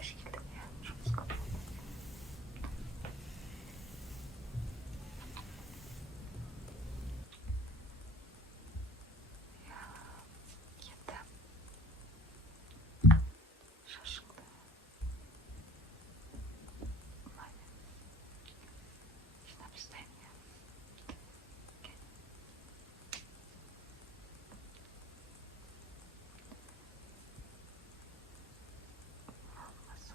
кеш келдім иә жұмысқа. Енді шашыңды мынамен жинап тастаймын иә. Болмаса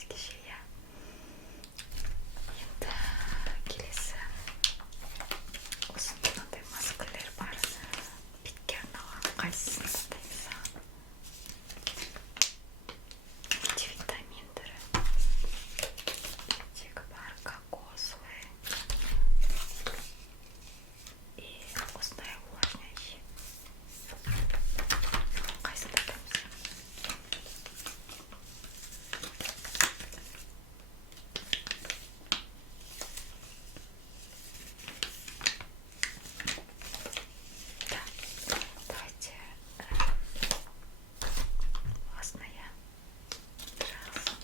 өзгеше, иә. Енді келесі осы мынандай маскалар бар. Бетке арналған. Қайсысын таңдаймыз? Мультивитамин түрі. Тегі бар кокосовый. И осындай увлажняющий. Қайсысын таңдаймыз? Давайте власная. Пожалуйста.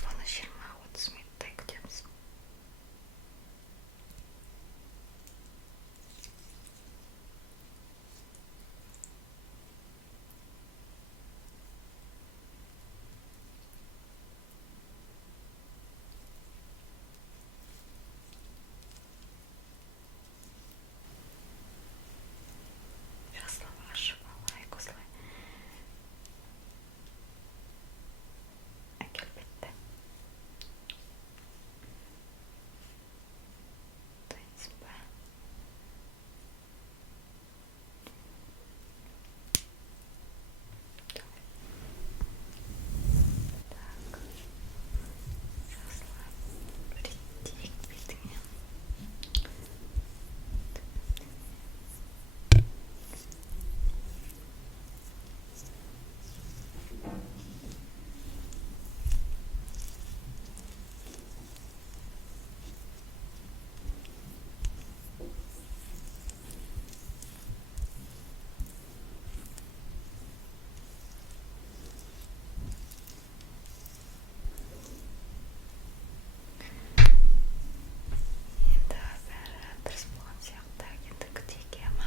Бұны 20-30 минуттай күтеміз. Жақсылап ашып алайық осылай. Әкеліп бітті. Дайынсың ба? Так, жақсылап реттейік бетіңе. Енді бәрі дұрыс болған сияқты. Енді күтейік, ама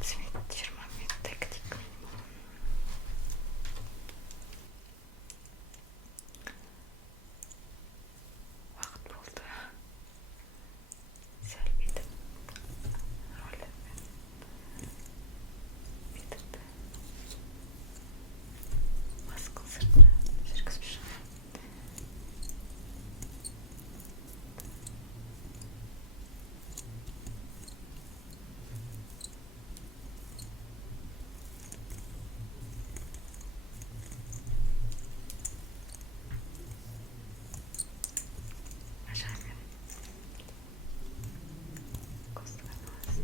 30 минут, 20 минуттай күтейік минимум. Уақыт болды. Сәл бетім роллермен бетімді маскал сыртына жүргізіп шығайын. Ножами костырамыз.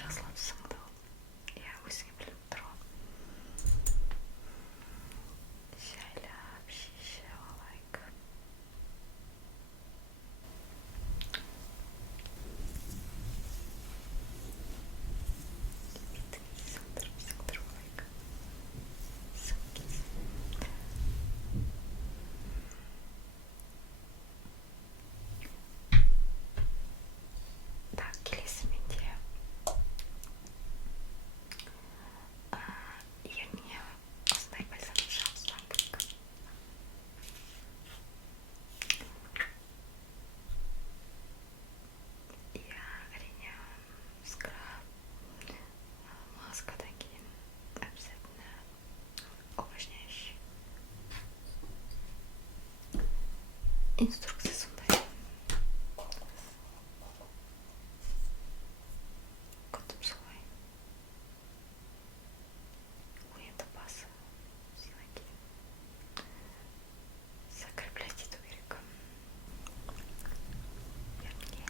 Жақсылап сіңді ол. Иә, өзіңе біліп тұр ғой. Жайлап шешіп алайық. Бетіңе сіңдіріп алайық. Сіңген. Так, келесі менде ерніне осындай бальзам жабыстан керек. Иә, әрине скраб, маскадан кейін обязательно увлажняющий. Инструкция сондай. Күтіп солай. Ой, енді басы содан кейін закреплять ету керек. Ернге.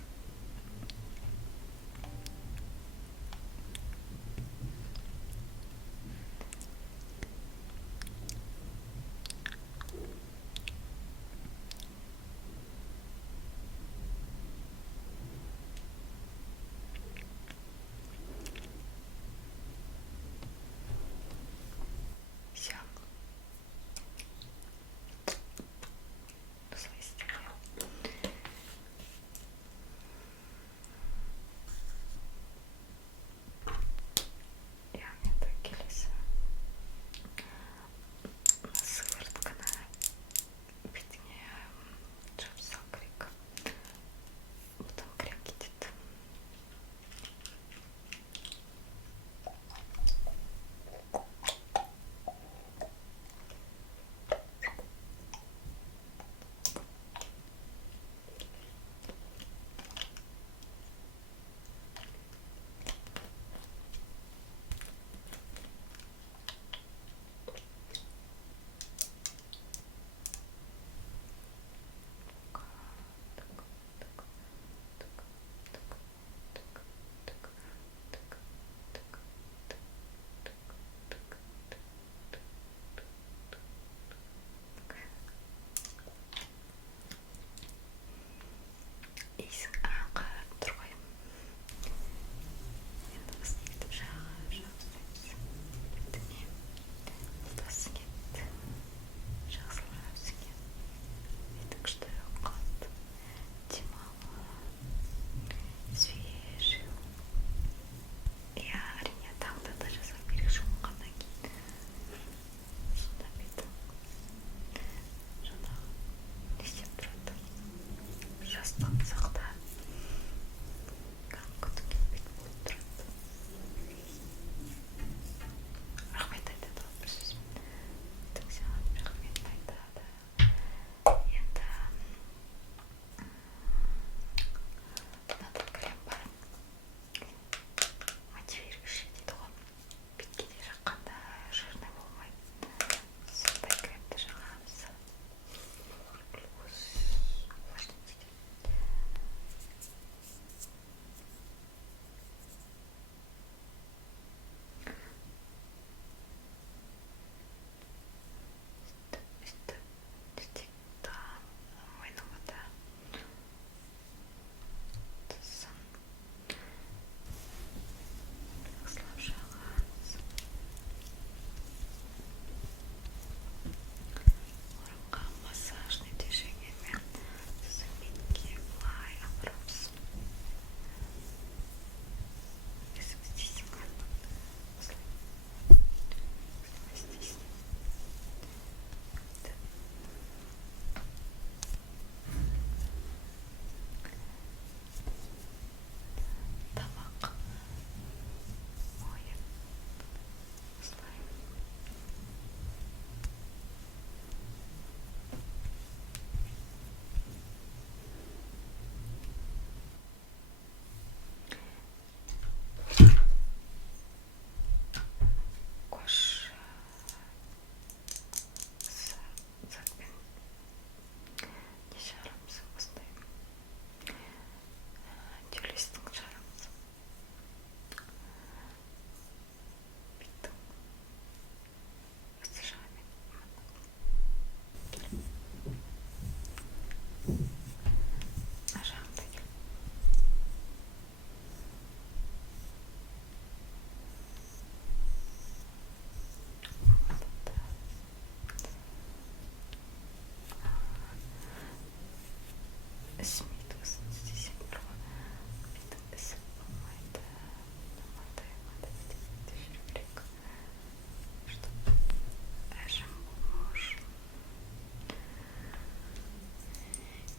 істейсің? Қарап тұр ғой. Енді ыстайтып жақсылайсың. Бетіңе ұлдасың кетті. Жақсылапсың кетті. Бетің күшті қалды. Демалы, свежий. Әрине таңда да жасап керек жуынғаннан кейін. Сонда бетің жаңағы не істеп тұрады? Жастығын сақта. Күтіп кетпейді болып тұрады. Рахмет айтады ол бір сөзбен. Бетің саған рахмет айтады. Енді мынадай крем бар. Мотивирующий дейді ғой. Бетке де жаққанда жирный болмайды. Сондай кремді жағамыз. Плюс увлажнитель. Сөйтіп мойныңа да тысын жақсылап жағамыз. Мұрынға массажный движениемен сіздің бетке былай апарамыз. Өзің істейсің ғой. Осылай істейсің. Тамақ ойын осылай. Кош затпен не шығарамыз осындай тюлестің шығарамыз. Беттің өсі жағамен мына жағында кел. Ісімейді осыны істесең бір ғой. Бетің ісіп болмайды. Мынандай бетіңді жүру керек. Чтобы әжім болмау үшін.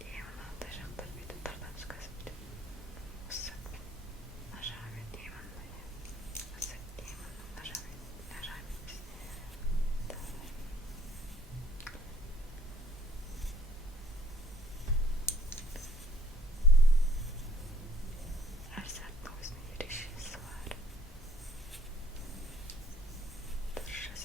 И мынандай жақтар бүйтіп тартамыз қазір бүйтіп. Осы мына жағамен емін. Осы емін мына жағамен. Мына жағамен біз. Әр заттың өзінің ерекшесі бар. Дұрыс